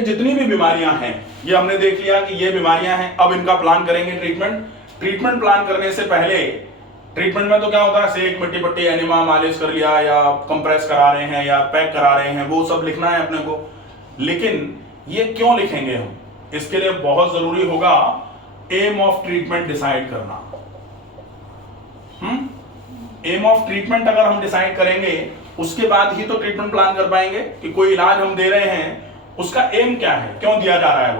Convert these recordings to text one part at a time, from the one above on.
जितनी भी बीमारियां हैं ये हमने देख लिया कि ये बीमारियां हैं। अब इनका प्लान करेंगे ट्रीटमेंट प्लान करने से पहले ट्रीटमेंट में तो क्या होता है, सेक, मिट्टी पट्टी, एनिमा, मालिश कर लिया या कंप्रेस करा रहे हैं या पैक करा रहे हैं, वो सब लिखना है अपने को। लेकिन ये क्यों लिखेंगे हम, इसके लिए बहुत जरूरी होगा एम ऑफ ट्रीटमेंट डिसाइड करना। एम ऑफ ट्रीटमेंट अगर हम डिसाइड करेंगे उसके बाद ही तो ट्रीटमेंट प्लान कर पाएंगे कि कोई इलाज हम दे रहे हैं उसका एम क्या है, क्यों दिया जा रहा है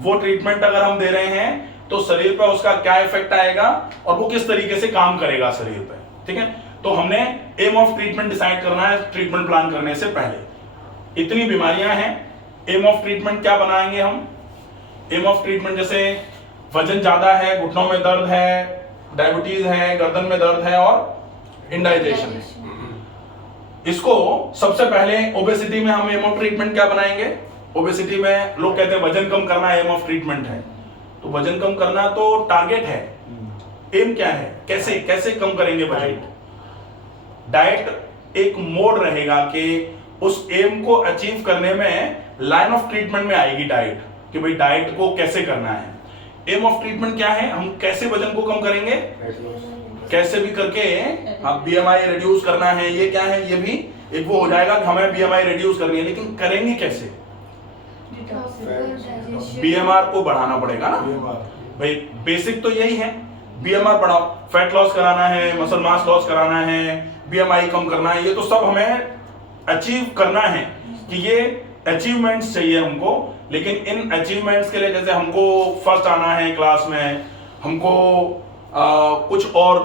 वो ट्रीटमेंट अगर हम दे रहे हैं तो शरीर पर उसका क्या इफेक्ट आएगा और वो किस तरीके से काम करेगा शरीर पे। ठीक है, तो हमने एम ऑफ ट्रीटमेंट डिसाइड करना है ट्रीटमेंट प्लान करने से पहले। इतनी बीमारियां हैं, एम ऑफ ट्रीटमेंट क्या बनाएंगे हम। एम ऑफ ट्रीटमेंट जैसे वजन ज्यादा है, घुटनों में दर्द है, डायबिटीज है, गर्दन में दर्द है और इंडाइजेशन है। इसको सबसे पहले ओबेसिटी में हम एम ऑफ ट्रीटमेंट क्या बनाएंगे। ओबेसिटी में लोग कहते हैं वजन कम करना एम ऑफ ट्रीटमेंट है, तो वजन कम करना तो टारगेट है, एम क्या है, कैसे कैसे कम करेंगे वजन। डाइट एक मोड रहेगा कि उस एम को अचीव करने में लाइन ऑफ ट्रीटमेंट में आएगी डाइट, कि भाई डाइट को कैसे करना है। एम ऑफ ट्रीटमेंट क्या है, हम कैसे वजन को कम करेंगे, कैसे भी करके अब बीएमआई रिड्यूस करना है। ये क्या है, ये भी एक वो हो जाएगा कि हमें बीएमआई रिड्यूस करनी है, लेकिन करेंगे कैसे। बीएमआर को बढ़ाना पड़ेगा ना भाई, बेसिक तो यही है, बीएमआर बढ़ाओ, फैट लॉस कराना है, मसल मास लॉस कराना है, बीएमआई कम करना है, ये तो सब हमें अचीव करना है कि ये अचीवमेंट्स चाहिए हमको। लेकिन इन अचीवमेंट्स के लिए जैसे हमको फर्स्ट आना है क्लास में, हमको कुछ और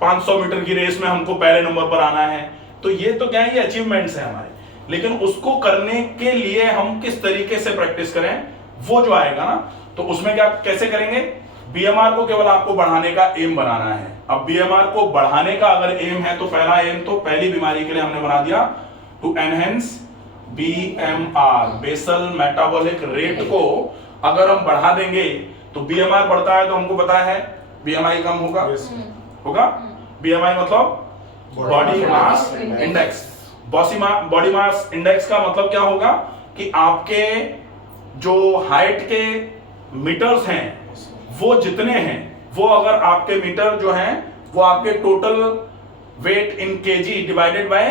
500 मीटर की रेस में हमको पहले नंबर पर आना है, तो ये तो क्या है, ये अचीवमेंट्स है हमारे। लेकिन उसको करने के लिए हम किस तरीके से प्रैक्टिस करें, वो जो आएगा ना, तो उसमें क्या कैसे करेंगे। बीएमआर को केवल आपको बढ़ाने का एम बनाना है। अब बीएमआर को बढ़ाने का अगर एम है तो पहला एम तो पहली बीमारी के लिए हमने बना दिया to enhance BMR, basal metabolic rate को अगर हम बढ़ा देंगे तो बीएमआर बढ़ता है तो हमको पता है बीएमआई कम होगा। बीएमआई मतलब body mass index. Body mass index का मतलब क्या होगा कि आपके जो हाइट के मीटर्स हैं वो जितने हैं, वो अगर आपके मीटर जो हैं वो आपके total weight in kg divided by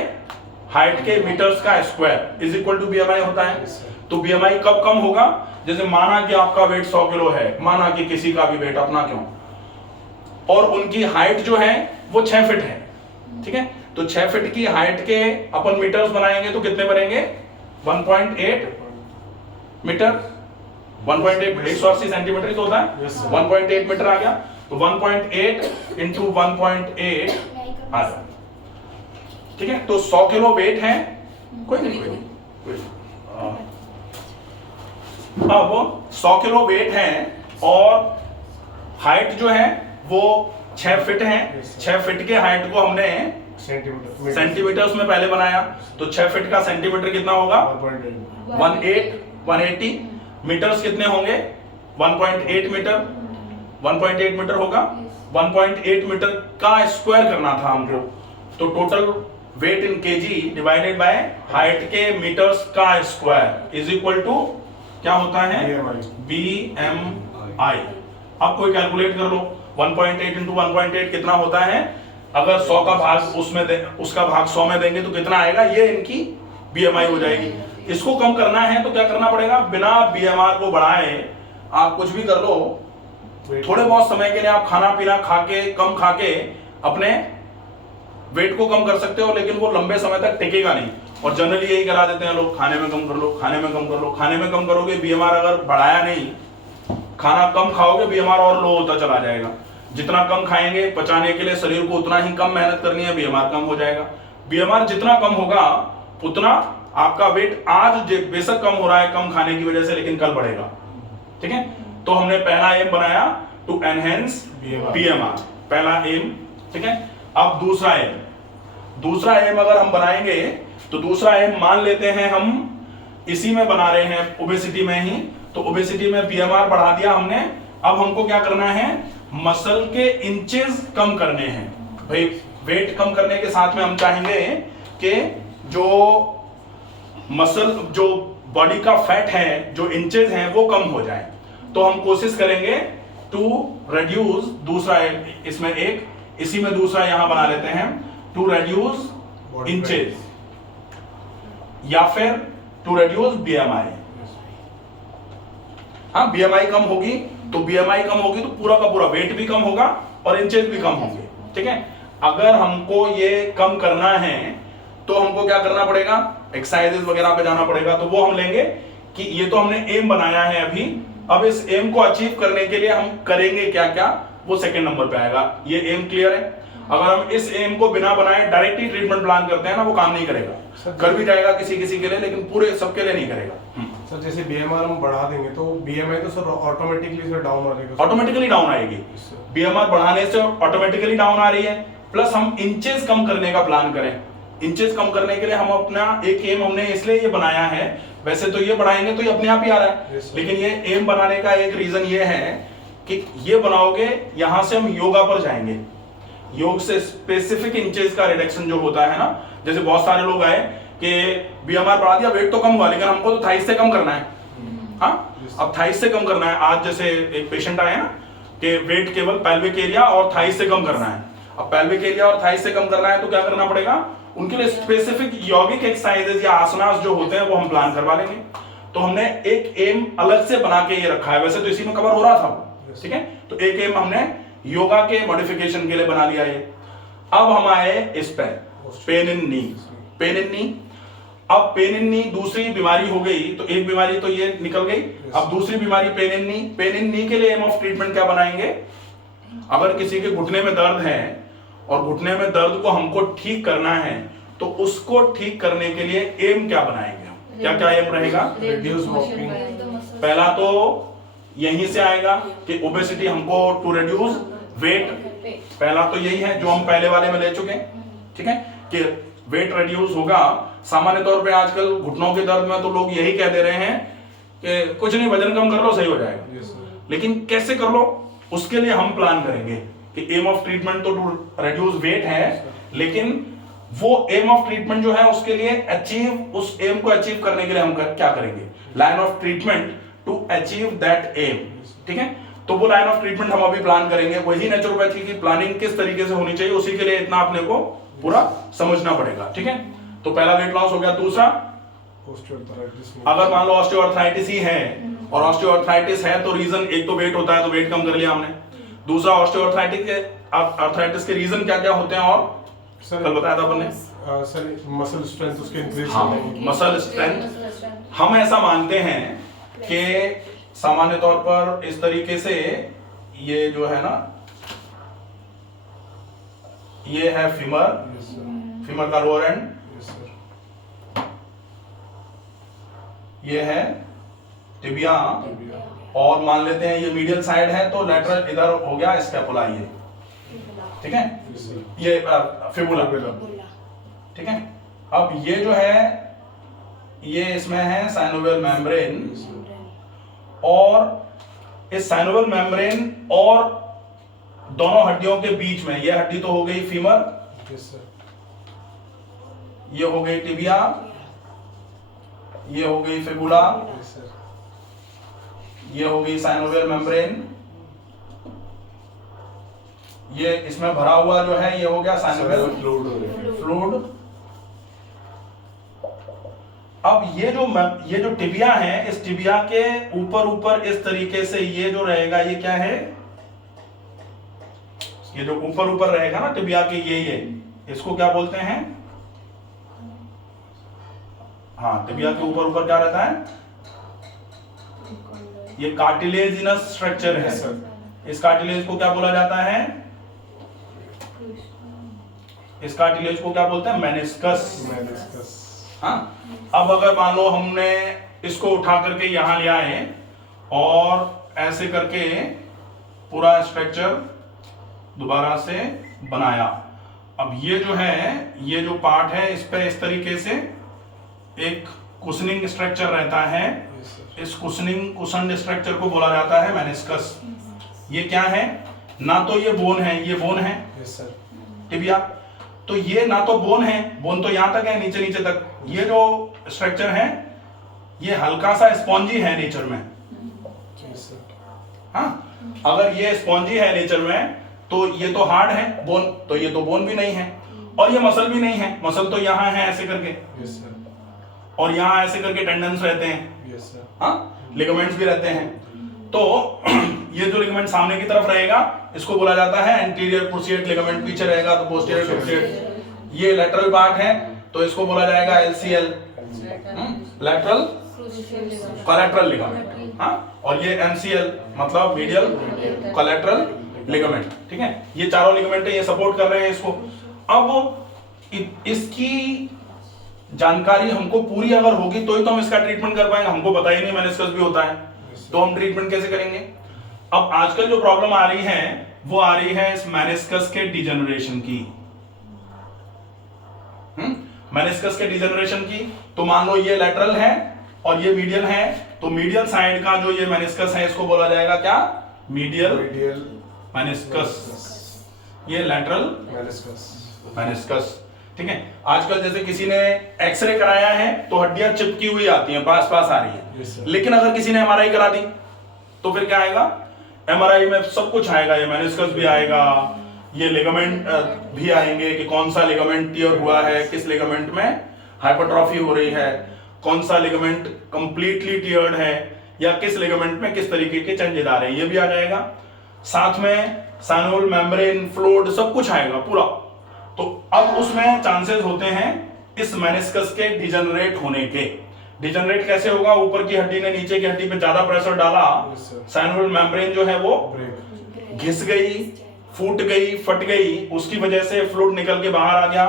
height के मीटर्स का square is equal to BMI होता है। तो बीएमआई कब कम होगा, जैसे माना कि आपका वेट 100 किलो है, माना कि किसी का भी वेट अपना क्यों, और उनकी हाइट जो है वो 6 फीट है। ठीक है, तो 6 फीट की हाइट के अपन मीटर्स बनाएंगे तो कितने बनेंगे, 1.8 मीटर। 1.8 180 सेंटीमीटर तो होता है, 1.8 मीटर आ गया, तो 1.8 इंटू 1.8 आ जाए। ठीक है, तो 100 किलो वेट है, कोई नहीं अब 100 किलो वेट है और हाइट जो है वो 6 फीट है। 6 फीट के हाइट को हमने सेंटीमीटर्स में पहले बनाया, तो 6 फीट का सेंटीमीटर कितना होगा, 180 मीटर्स कितने होंगे, 1.8 मीटर। 1.8 मीटर होगा, 1.8 मीटर का स्क्वायर करना था हमको, तो total weight in kg divided by height के मीटर्स का स्क्वायर इज इक्वल टू क्या होता है, बीएमआई। अब कोई कैलकुलेट कर लो, 1.8 इंटू 1.8 कितना होता है, अगर 100 का भाग उसका भाग 100 में देंगे तो कितना आएगा, ये इनकी बीएमआई हो जाएगी। इसको कम करना है तो क्या करना पड़ेगा, बिना बीएमआर को बढ़ाए आप कुछ भी कर लो, थोड़े बहुत समय के लिए आप खाना पीना कम खा के अपने वेट को कम कर सकते हो, लेकिन वो लंबे समय तक टिकेगा नहीं। और जनरली यही करा देते हैं लोग, खाने में कम कर लो, खाने में कम कर लो, खाने में कम करोगे, बीएमआर अगर बढ़ाया नहीं, खाना कम खाओगे बीएमआर और लो होता चला जाएगा। जितना कम खाएंगे पचाने के लिए शरीर को उतना ही कम मेहनत करनी है, बीएमआर कम हो जाएगा। बीएमआर जितना कम होगा उतना आपका वेट आज बेशक कम हो रहा है कम खाने की वजह से, लेकिन कल बढ़ेगा। ठीक है, तो हमने पहला एम बनाया टू एनहेंस बीएमआर, पहला एम। ठीक है, अब दूसरा एम अगर हम बनाएंगे तो दूसरा एम मान लेते हैं हम इसी में बना रहे हैं, ओबेसिटी में ही, तो ओबेसिटी में बीएमआर बढ़ा दिया हमने। अब हमको क्या करना है, मसल के इंचेस कम करने हैं भाई। वेट कम करने के साथ में हम चाहेंगे कि जो मसल जो बॉडी का फैट है, जो इंचेस हैं वो कम हो जाए। तो हम कोशिश करेंगे टू रेड्यूस, दूसरा इसमें एक, इसी में दूसरा यहां बना लेते हैं, टू रेड्यूस इंचेस या फिर टू रेड्यूस बीएमआई। हाँ, बीएमआई कम होगी तो बीएमआई कम होगी तो पूरा का पूरा वेट भी कम होगा और इंचेस भी कम होंगे। ठीक है, अगर हमको ये कम करना है तो हमको क्या करना पड़ेगा, एक्सरसाइजेस वगैरह पे जाना पड़ेगा। तो वो हम लेंगे कि ये तो हमने एम बनाया है अभी, अब इस एम को अचीव करने के लिए हम करेंगे क्या क्या, वो सेकंड नंबर पे आएगा। ये एम क्लियर है? अगर हम इस एम को बिना बनाए डायरेक्ट ही ट्रीटमेंट प्लान करते हैं ना, वो काम नहीं करेगा। कर भी जाएगा किसी किसी के लिए, लेकिन पूरे सबके लिए नहीं करेगा। सर जैसे बीएमआर हम बढ़ा देंगे तो बीएमआई तो सर ऑटोमेटिकली सर डाउन आ जाएगा, ऑटोमेटिकली डाउन आएगी। बीएमआर बढ़ाने से ऑटोमेटिकली डाउन आ रही है, प्लस हम इंचेस कम करने का प्लान करें। इंचेस कम करने के लिए हम अपना एक एम हमने इसलिए ये बनाया है, वैसे तो ये बढ़ाएंगे तो ये अपने आप ही आ रहा है, लेकिन ये एम बनाने का एक रीजन ये है कि ये बनाओगे, यहां से हम योगा पर जाएंगे। योग से स्पेसिफिक इंचेस का रिडक्शन जो होता है ना, जैसे बहुत सारे लोग आए कि बीएमआर बढ़ा दिया, वेट तो कम हुआ, लेकिन हमको तो थाइस से कम करना है। हाँ, अब थाइस से कम करना है। आज जैसे एक पेशेंट आए ना कि वेट केवल पेल्विक एरिया और थाइस से कम करना है। अब पेल्विक एरिया और थाइस से कम करना है तो क्या करना पड़ेगा, उनके लिए स्पेसिफिक यौगिक एक्सरसाइजेज या आसनास जो होते हैं वो हम प्लान करवा लेंगे। तो हमने एक एम अलग से बना के ये रखा है, वैसे तो इसी में कवर हो रहा था। ठीक है, तो एक एम हमने योगा के मॉडिफिकेशन के लिए बना लिया है। अब हम आए इस पे, pain in knee. Pain in नी, अब पेन इन नी दूसरी बीमारी हो गई, तो एक बीमारी तो ये निकल गई, अब दूसरी बीमारी pain in knee. Pain in नी के लिए एम ऑफ ट्रीटमेंट क्या बनाएंगे, अगर किसी के घुटने में दर्द है और घुटने में दर्द को हमको ठीक करना है तो उसको ठीक करने के लिए एम क्या बनाएंगे, क्या क्या एम रहेगा, रिड्यूस वॉकिंग। पहला तो यहीं से आएगा कि ओबेसिटी, हमको टू रिड्यूस वेट, पहला तो यही है जो हम पहले वाले में ले चुके हैं। ठीक है, कि वेट रिड्यूस होगा। सामान्य तौर पे आजकल घुटनों के दर्द में तो लोग यही कह दे रहे हैं कि कुछ नहीं, वजन कम कर लो सही हो जाएगा। लेकिन कैसे कर लो, उसके लिए हम प्लान करेंगे कि एम ऑफ ट्रीटमेंट तो टू रिड्यूस वेट है, लेकिन वो एम ऑफ ट्रीटमेंट जो है उसके लिए अचीव, उस एम को अचीव करने के लिए हम क्या करेंगे, line of treatment to achieve that aim. ठीक है, तो वो लाइन ऑफ ट्रीटमेंट हम अभी प्लान करेंगे। वही नेचुरोपैथी की प्लानिंग किस तरीके से होनी चाहिए, उसी के लिए इतना अपने को पूरा समझना पड़ेगा। ठीक है, तो पहला वेट लॉस हो गया। दूसरा, अगर मान लो ऑस्टियोआर्थराइटिस ही है, और ऑस्टियोआर्थराइटिस है तो रीजन एक तो वेट होता है, तो वेट कम कर लिया हमने। दूसरा, ऑस्टियोआर्थराइटिस के रीजन क्या क्या होते हैं, और कल बताया था अपन ने, सर मसल स्ट्रेंथ उसके इंक्रीज हाँ, मसल स्ट्रेंथ। हम ऐसा मानते हैं कि सामान्य तौर पर इस तरीके से ये जो है ना, ये है फीमर, फीमर का लोअर एंड, ये है टिबिया, और मान लेते हैं ये मीडियल साइड है तो लेटरल इधर हो गया स्कैपुला, ये ठीक है, ये फिबुला। ठीक है, अब ये जो है ये इसमें है साइनोवियल मेम्ब्रेन, और इस साइनोवियल मेम्ब्रेन और दोनों हड्डियों के बीच में, ये हड्डी तो हो गई फीमर, ये हो गई टिबिया, ये हो गई फिबुला, ये हो गई साइनोवियल मेम्ब्रेन, ये इसमें भरा हुआ जो है ये हो गया साइनोवियल फ्लूइड। अब ये जो टिबिया है, इस टिबिया के ऊपर इस तरीके से ये जो रहेगा, ये क्या है, ये जो ऊपर रहेगा ना टिबिया के, ये इसको क्या बोलते हैं, हाँ, टिबिया के ऊपर क्या रहता है, ये कार्टिलेजिनस स्ट्रक्चर है। इस कार्टिलेज को क्या बोला जाता है, इस कार्टिलेज को क्या बोलते हैं, मेनिस्कस। हाँ, अब अगर मान लो हमने इसको उठा करके यहां ले आए और ऐसे करके पूरा स्ट्रक्चर दोबारा से बनाया, अब ये जो है, ये जो पार्ट है, इस पे इस तरीके से एक कुशनिंग स्ट्रक्चर रहता है। इस कुशन स्ट्रक्चर को बोला जाता है मेनिस्कस। ये क्या है, ना तो ये बोन है, ये बोन है टिबिया, तो ये ना तो बोन है, बोन तो यहां तक है, नीचे तक। ये जो स्ट्रक्चर है ये हल्का सा स्पॉन्जी है नेचर में, यस सर। हाँ, अगर ये स्पॉन्जी है नेचर में तो ये तो हार्ड है बोन, तो ये तो बोन भी नहीं है, और ये मसल भी नहीं है, मसल तो यहाँ है ऐसे करके, यस सर। और यहाँ ऐसे करके टेंडन्स रहते हैं, यस सर। हाँ, लिगामेंट्स भी रहते हैं। तो ये जो लिगामेंट सामने की तरफ रहेगा इसको बोला जाता है एंटीरियर क्रूसिएट लिगामेंट, पीछे रहेगा तो पोस्टीरियर क्रूसिएट। ये लेटरल पार्ट है तो इसको बोला जाएगा एलसीएल, लेटरल कोलैटरल लिगामेंट, हाँ, और ये एमसीएल मतलब मीडियल कोलैटरल लिगामेंट, ठीक है। ये चारों लिगामेंट ये सपोर्ट कर रहे हैं इसको। अब इसकी जानकारी हमको पूरी अगर होगी तो ही तो हम इसका ट्रीटमेंट कर पाएंगे, हमको पता ही नहीं मेनिस्कस भी होता है, तो हम ट्रीटमेंट कैसे करेंगे। अब आजकल जो प्रॉब्लम आ रही है वो आ रही है इस मेनिस्कस के डिजेनरेशन की, मेनिस्कस के डिजेनरेशन की। तो मान लो ये लेटरल है और ये मीडियल है, तो मीडियल साइड का जो ये मेनिस्कस है इसको बोला जाएगा क्या, मीडियल मेनिस्कस, ये लेटरल मेनिस्कस, ठीक है। आजकल जैसे किसी ने एक्सरे कराया है तो हड्डियां चिपकी हुई आती हैं, पास पास आ रही है, लेकिन अगर किसी ने एमआरआई करा दी तो फिर क्या आएगा, एमआरआई में सब कुछ आएगा, ये मेनिस्कस भी आएगा, ये लिगामेंट भी आएंगे कि कौन सा लिगामेंट टियर हुआ है, किस लिगामेंट में हाइपरट्रॉफी हो रही है, कौन सा लिगामेंट कंप्लीटली टियर्ड है, या किस लिगामेंट में किस तरीके के चेंजेस आ रहे हैं, ये भी आ जाएगा। साथ में साइनोवियल मेम्ब्रेन, फ्लूइड, सब कुछ आएगा पूरा। तो अब उसमें चांसेस होते हैं इस मेनिस्कस के डिजेनरेट होने के। डिजेनरेट कैसे होगा, ऊपर की हड्डी ने नीचे की हड्डी पे ज्यादा प्रेशर डाला, साइनोवियल मेम्ब्रेन जो है वो घिस गई, फूट गई, फट गई, उसकी वजह से फ्लूइड निकल के बाहर आ गया।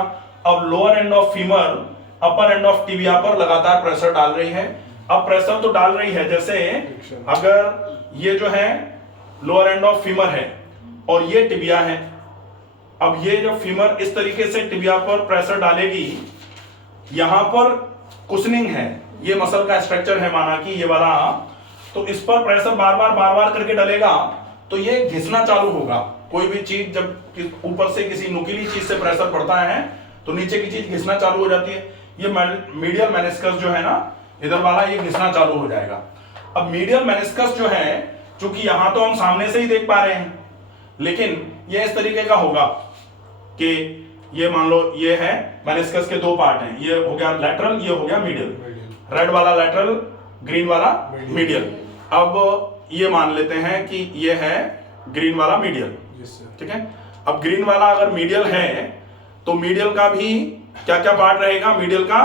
अब lower end of femur, upper end of tibia पर लगातार प्रेशर डाल रही है। अब प्रेशर तो डाल रही है, जैसे अगर ये जो है लोअर एंड ऑफ फीमर है और ये टिबिया है, अब ये जब फीमर इस तरीके से टिबिया पर प्रेशर डालेगी, यहां पर कुशनिंग है, ये मसल का स्ट्रक्चर है माना कि ये वाला, तो इस पर प्रेशर बार बार करके डलेगा तो ये घिसना चालू होगा। कोई भी चीज जब ऊपर से किसी नुकीली चीज से प्रेशर पड़ता है तो नीचे की चीज घिसना चालू हो जाती है। ये मीडियल मेनिस्कस जो है ना, इधर वाला ये घिसना चालू हो जाएगा। अब मीडियल मेनिस्कस जो है, चूंकि यहां तो हम सामने से ही देख पा रहे हैं, लेकिन ये इस तरीके का होगा कि ये मान लो ये है मेनिस्कस के दो पार्ट हैं, ये हो गया लेटरल, ये हो गया मीडियल, रेड वाला लेटरल, ग्रीन वाला मीडियल। अब ये मान लेते हैं कि ये है ग्रीन वाला मीडियल, ठीक है। अब ग्रीन वाला अगर मीडियल है तो मीडियल का भी क्या क्या पार्ट रहेगा, मीडियल का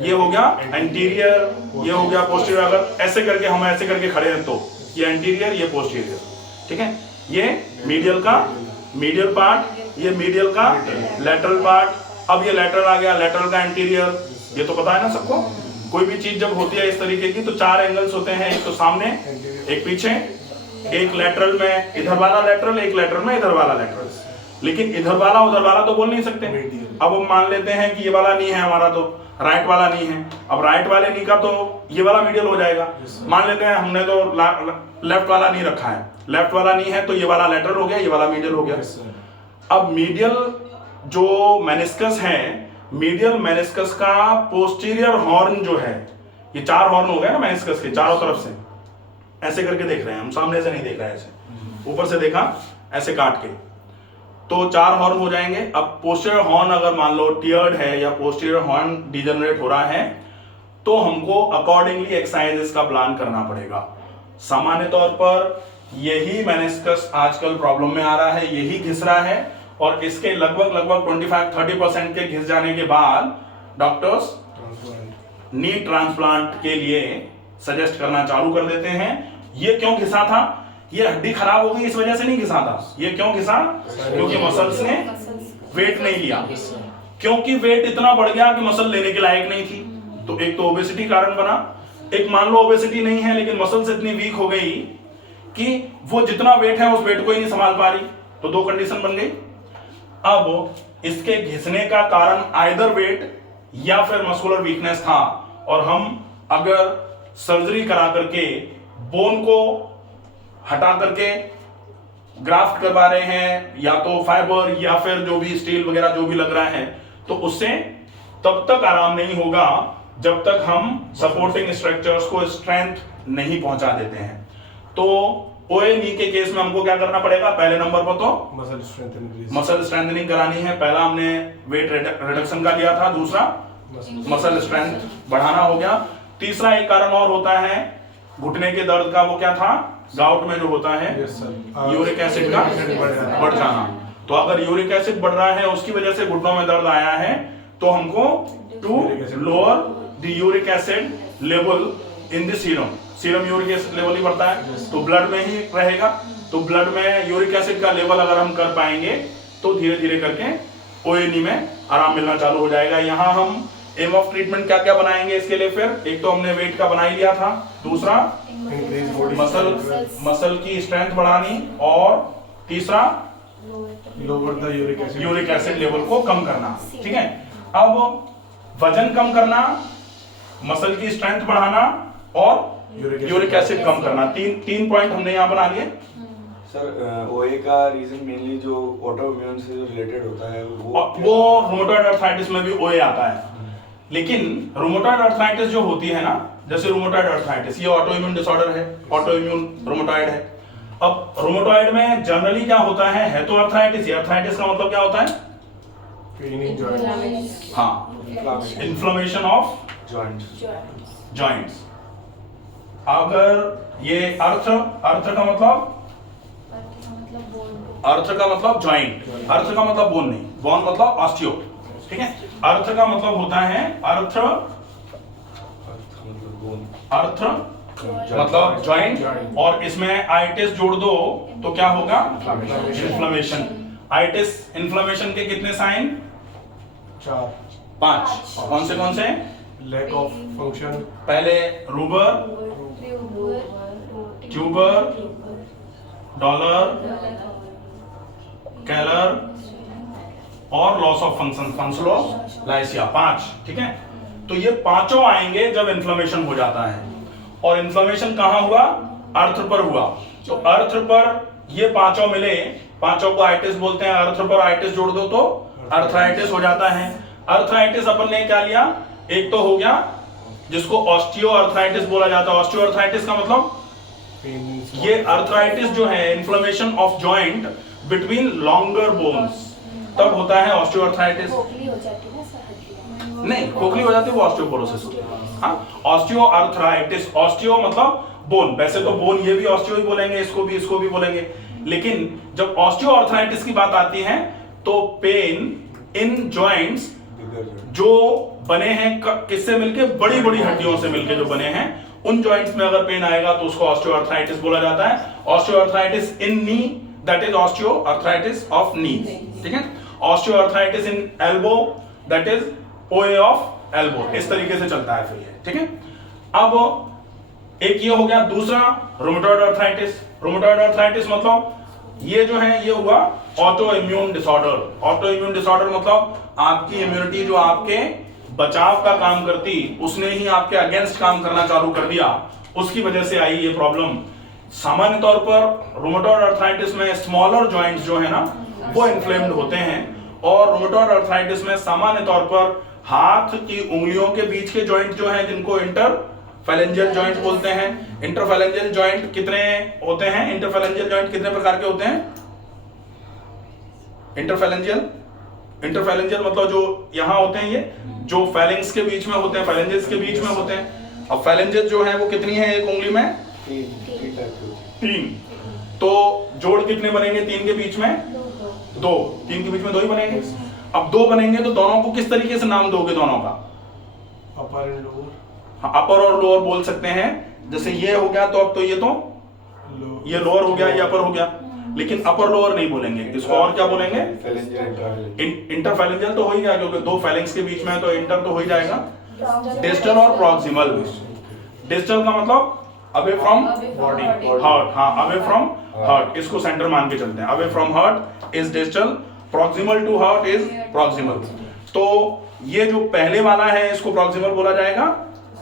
ये हो गया एंटीरियर, ये हो गया पोस्टीरियर। अगर ऐसे करके हम ऐसे करके खड़े हैं तो ये एंटीरियर, ये पोस्टीरियर, ठीक है। ये मीडियल का मीडियल पार्ट, ये मीडियल का लेटरल पार्ट। अब ये लेटरल आ गया, लेटरल का एंटीरियर, ये तो पता है ना सबको। कोई भी चीज जब होती है इस तरीके की तो चार एंगल्स होते हैं, एक तो सामने, एक पीछे, एक लेटरल में इधर वाला लेटरल, एक लेटरल में इधर वाला लेटरल। लेकिन इधर वाला उधर वाला तो बोल नहीं सकते। अब हम मान लेते हैं कि ये वाला नहीं है हमारा, तो राइट वाला नहीं है। अब राइट वाले नी का तो ये वाला मीडियल हो जाएगा। मान लेते हैं हमने तो लेफ्ट वाला नहीं रखा है, लेफ्ट वाला नहीं है तो ये वाला लेटरल हो गया, ये वाला मीडियल हो गया। अब मीडियल जो मेनिस्कस है, मीडियल मेनिस्कस का पोस्टीरियर हॉर्न जो है, ये चार हॉर्न हो गए ना मेनिस्कस के चारों तरफ से, ऐसे करके देख रहे हैं हम, सामने से नहीं देख रहे हैं, ऐसे ऊपर से देखा ऐसे काट के, तो चार हॉर्न हो जाएंगे। अब पोस्टीरियर हॉर्न अगर मान लो टियर्ड है या पोस्टीरियर हॉर्न डिजेनरेट हो रहा है तो हमको अकॉर्डिंगली एक्सरसाइजेस का प्लान करना पड़ेगा। सामान्य तौर पर यही मेनिस्कस आजकल प्रॉब्लम में आ रहा है, यही घिस रहा है, और इसके लगभग 25-30% के घिस जाने के बाद डॉक्टर्स नी ट्रांसप्लांट के लिए सजेस्ट करना चालू कर देते हैं। ये क्यों घिसा था, ये हड्डी खराब हो गई इस वजह से नहीं घिसा था। ये क्यों घिसा, क्योंकि मसल्स ने वेट नहीं लिया, क्योंकि वेट इतना बढ़ गया कि मसल लेने के लायक नहीं थी। तो एक तो ओबेसिटी कारण बना, एक मान लो ओबेसिटी नहीं है लेकिन मसल्स इतनी वीक हो गई कि वो जितना वेट है उस वेट को ही नहीं संभाल पा रही, तो दो कंडीशन बन गई। अब इसके घिसने का कारण आइदर वेट या फिर मस्कुलर वीकनेस था, और हम अगर सर्जरी करा करके बोन को हटा करके ग्राफ्ट करवा रहे हैं, या तो फाइबर या फिर जो भी स्टील वगैरह जो भी लग रहा है, तो उससे तब तक आराम नहीं होगा जब तक हम सपोर्टिंग स्ट्रक्चर्स को स्ट्रेंथ नहीं पहुंचा देते हैं। तो ओए नी के केस में हमको क्या करना पड़ेगा? पहले नंबर पर तो मसल स्ट्रेंथनिंग करानी है। पहला हमने वेट रिडक्शन का लिया था, दूसरा मसल स्ट्रेंथ बढ़ाना हो गया। तीसरा एक कारण और होता है घुटने के दर्द का, वो क्या था? गाउट में जो होता है यूरिक एसिड का बढ़ जाना। तो अगर यूरिक एसिड बढ़ रहा है, उसकी वजह से घुटनों में दर्द आया है, तो हमको to lower the uric acid level in the serum uric acid level ही बढ़ता है, तो ब्लड में ही रहेगा। तो ब्लड में यूरिक एसिड का लेवल अगर हम कर पाएंगे तो धीरे धीरे करके ओएनी में आराम मिलना चालू हो जाएगा। यहाँ हम एम ऑफ ट्रीटमेंट क्या क्या बनाएंगे इसके लिए? फिर एक तो हमने वेट का बना ही लिया था, दूसरा मसल की स्ट्रेंथ बढ़ानी, और तीसरा lower the uric acid level को कम करना। ठीक है, अब वजन कम करना, मसल की स्ट्रेंथ बढ़ाना और यूरिक एसिड कम करना, तीन पॉइंट हमने यहाँ बना लिए। सर ओए का रीजन मेनली जो ऑटो इम्यून से जो रिलेटेड होता है वो रूमेटॉइड आर्थराइटिस में भी ओए आता है। लेकिन रूमेटॉइड आर्थराइटिस जो होती है ना, जैसे रूमेटॉइड आर्थराइटिस, ये ऑटो इम्यून डिसऑर्डर है, ऑटो इम्यून रूमेटॉइड है। अब रूमेटॉइड में जनरली क्या होता है तो आर्थराइटिस। आर्थराइटिस का मतलब क्या होता है? हाँ, इन्फ्लेमेशन ऑफ जॉइंट्स। अगर ये अर्थ का मतलब जॉइंट, अर्थ का मतलब बोन नहीं, बोन मतलब ऑस्टियो। ठीक है, अर्थ का मतलब होता है अर्थ मतलब जॉइंट, और इसमें आइटिस जोड़ दो तो क्या होगा? इन्फ्लेमेशन। आइटिस इन्फ्लेमेशन के कितने साइन? 5। कौन से? लैक ऑफ फंक्शन, पहले रूबर, ट्यूबर, डॉलर, कैलर और लॉस ऑफ फंक्शन, फंक्सलोलाइसिया, 5। ठीक है, तो ये पांचों आएंगे जब इन्फ्लेमेशन हो जाता है। और इन्फ्लेमेशन कहां हुआ? अर्थ पर हुआ। तो अर्थ पर ये पांचों मिले, पांचों को आइटिस बोलते हैं। अर्थ पर आइटिस जोड़ दो तो अर्थराइटिस हो जाता है। अर्थराइटिस अपन ने क्या लिया? एक तो हो गया जिसको ऑस्टियो अर्थराइटिस बोला जाता है। ऑस्टियो अर्थराइटिस का मतलब ये अर्थराइटिस जो है inflammation of joint between longer bones, तब होता है ऑस्टियोआर्थराइटिस। नहीं, खोखली हो जाती है वो ऑस्टियोपोरोसिस होती है। हाँ, ऑस्टियोआर्थराइटिस, ऑस्टियो मतलब बोन, वैसे तो बोन ये भी ऑस्टियो ही बोलेंगे, इसको भी बोलेंगे। लेकिन जब ऑस्टियोआर्थराइटिस की बात आती है तो पेन इन जॉइंट्स जो बने हैं किससे मिलके? बड़ी बड़ी हड्डियों से मिलके जो बने हैं, उन जॉइंट्स में अगर पेन आएगा तो उसको ऑस्टियोआर्थराइटिस बोला जाता है। Osteoarthritis in knee, that is osteoarthritis of नी। ठीक है, osteoarthritis in elbow, that is ओए ऑफ एल्बो। इस तरीके से चलता है फिर ये। ठीक है, अब एक ये हो गया। दूसरा रूमेटॉइड आर्थराइटिस। रूमेटॉइड आर्थराइटिस मतलब ये जो है ये हुआ auto immune disorder. Auto immune disorder मतलब आपकी इम्यूनिटी जो आपके बचाव का काम करती, उसने ही आपके अगेंस्ट काम करना चालू कर दिया, उसकी वजह से आई ये प्रॉब्लम। सामान्य तौर पर रूमेटॉइड आर्थराइटिस में स्मॉलर जॉइंट्स जो है ना वो इन्फ्लेम्ड होते हैं, और रूमेटॉइड आर्थराइटिस में सामान्य तौर पर हाथ की उंगलियों के बीच के जॉइंट जो हैं जिनको इंटरफैलेंजियल जॉइंट बोलते हैं। इंटरफैलेंजियल जॉइंट कितने होते हैं? इंटरफैलेंजियल जॉइंट कितने प्रकार के होते हैं? इंटरफैलेंजियल मतलब जो यहां होते हैं, ये जो फैलेंक्स के बीच में होते हैं, फैलेंजेस के बीच में होते हैं। अब फैलेंजेस जो है वो कितनी है एक उंगली में? 3। तो जोड़ कितने बनेंगे 3 के बीच में? 2। 3 के बीच में 2 ही बनेंगे। अब 2 बनेंगे तो दोनों को किस तरीके से नाम दोगे? दोनों का अपर एंड लोअर। हाँ, अपर और लोअर बोल सकते हैं। जैसे ये हो गया तो अब तो ये लोअर हो गया, ये अपर हो गया, लेकिन अपर लोअर नहीं बोलेंगे। इसको और क्या बोलेंगे? इंटरफैलेंजियल तो हो ही गया, क्योंकि 2 फैलेंक्स के बीच में है तो इंटर तो हो ही जाएगा। डिस्टल और प्रॉक्सिमल। डिस्टल का मतलब अवे फ्रॉम बॉडी, हार्ट। हाँ, अवे फ्रॉम हार्ट, इसको सेंटर मान के चलते हैं। Away from heart is distal, proximal to heart is proximal. तो ये जो पहले वाला है इसको प्रॉक्सिमल बोला जाएगा,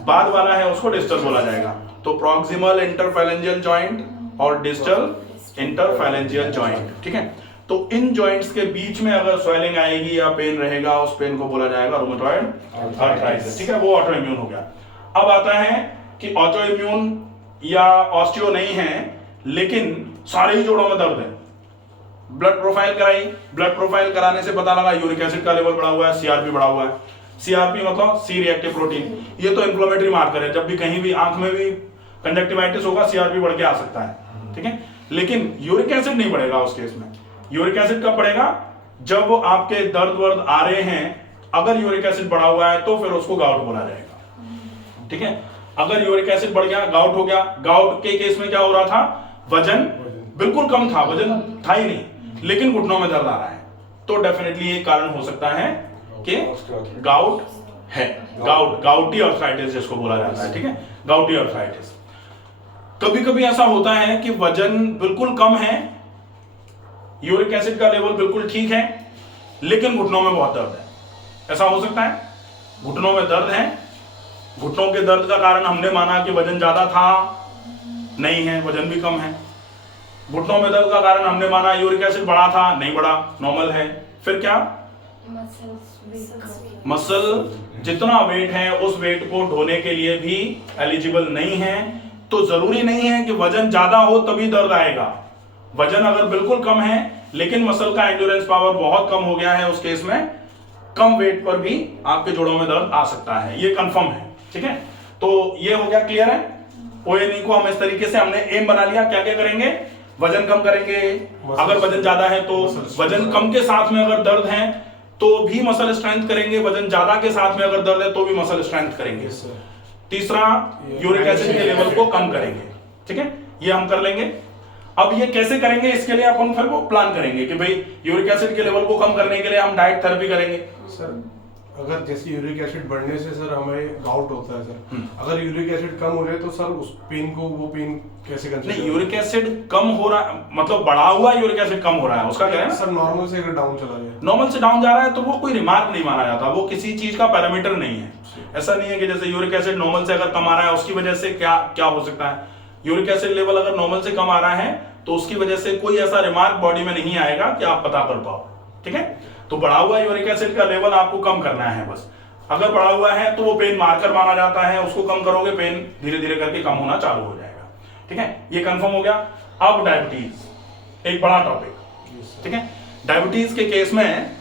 बाद वाला है उसको डिस्टल बोला जाएगा। तो प्रॉक्सिमल इंटरफैलेंजियल जॉइंट और डिस्टल इंटरफैलेंजियल जॉइंट। ठीक है, तो इन जॉइंट्स के बीच में अगर स्वेलिंग आएगी या पेन रहेगा, उस पेन को बोला जाएगा रूमेटॉइड आर्थराइटिस। ठीक है, वो ऑटो इम्यून हो गया। अब आता है कि ऑटो इम्यून या ऑस्टियो नहीं है, लेकिन सारे ही जोड़ों में दर्द है। ब्लड प्रोफाइल कराई, ब्लड प्रोफाइल कराने से पता लगा यूरिक एसिड का लेवल बढ़ा हुआ है, सीआरपी बढ़ा हुआ है। सीआरपी मतलब सी रिएक्टिव प्रोटीन, ये तो इन्फ्लेमेटरी मार्कर है। जब भी कहीं भी आंख में भी कंजक्टिवाइटिस होगा, सीआरपी बढ़ के आ सकता है। ठीक है, लेकिन यूरिक एसिड नहीं बढ़ेगा उस केस में। यूरिक एसिड कब बढ़ेगा? जब आपके दर्द वर्द आ रहे हैं, अगर यूरिक एसिड बढ़ा हुआ है तो फिर उसको गाउट बोला जाएगा। ठीक है, अगर यूरिक एसिड बढ़ गया, गाउट हो गया। गाउट के केस में क्या हो रहा था? वजन बिल्कुल कम था, वजन था ही नहीं, लेकिन घुटनों में दर्द आ रहा है, तो डेफिनेटली ये कारण हो सकता है कि गाउट है। गाउटी आर्थराइटिस जिसको बोला जाता है। ठीक है, गाउटी आर्थराइटिस। कभी कभी ऐसा होता है कि वजन बिल्कुल कम है, यूरिक एसिड का लेवल बिल्कुल ठीक है, लेकिन घुटनों में बहुत दर्द है। ऐसा हो सकता है, घुटनों में दर्द है। घुटनों के दर्द का कारण हमने माना कि वजन ज्यादा था, नहीं है, वजन भी कम है। घुटनों में दर्द का कारण हमने माना यूरिक एसिड बढ़ा था, नहीं बढ़ा, नॉर्मल है। फिर क्या? मसल जितना वेट है उस वेट को ढोने के लिए भी एलिजिबल नहीं है। तो जरूरी नहीं है कि वजन ज्यादा हो तभी दर्द आएगा। वजन अगर बिल्कुल कम है लेकिन मसल का एंड्योरेंस पावर बहुत कम हो गया है, उस केस में कम वेट पर भी आपके जोड़ों में दर्द आ सकता है, ये कंफर्म है। ठीक है, तो ये हो गया, क्लियर है। ओएनई को हम इस तरीके से हमने एम बना लिया। क्या क्या करेंगे? वजन कम करेंगे, अगर वजन ज्यादा है तो। वजन कम के साथ में अगर दर्द है तो भी मसल स्ट्रेंथ करेंगे, वजन ज्यादा के साथ में अगर दर्द है तो भी मसल स्ट्रेंथ करेंगे। तीसरा, यूरिक एसिड के लेवल को कम करेंगे। ठीक है, ये हम कर लेंगे। अब ये कैसे करेंगे, इसके लिए अपन फिर वो प्लान करेंगे कि भाई यूरिक एसिड के लेवल को कम करने के लिए हम डाइट थेरेपी करेंगे। सर अगर जैसे यूरिक एसिड बढ़ने से सर हमें गाउट होता है सर, अगर यूरिक एसिड कम हो रहा है तो सर उस पेन को, वो पेन कैसे कंसीडर? नहीं, यूरिक एसिड कम हो रहा, मतलब बढ़ा हुआ यूरिक एसिड कम हो रहा है, उसका क्या है? सर नॉर्मल से अगर डाउन चला गया, नॉर्मल से डाउन जा रहा है तो वो कोई रिमार्क नहीं माना जाता, वो किसी चीज का पैरामीटर नहीं है। ऐसा नहीं है कि जैसे यूरिक एसिड नॉर्मल से अगर कम आ रहा है उसकी वजह से क्या क्या हो सकता है। यूरिक एसिड लेवल अगर नॉर्मल से कम आ रहा है तो उसकी वजह से कोई ऐसा रिमार्क बॉडी में नहीं आएगा कि आप पता कर पाओ। ठीक है, तो बढ़ा हुआ यूरिक एसिड का लेवल आपको कम करना है बस। अगर बढ़ा हुआ है तो वो पेन मार्कर माना जाता है, उसको कम करोगे पेन धीरे धीरे करके कम होना चालू हो जाएगा। ठीक है, ये कंफर्म हो गया। अब डायबिटीज एक बड़ा टॉपिक। ठीक है, डायबिटीज के केस में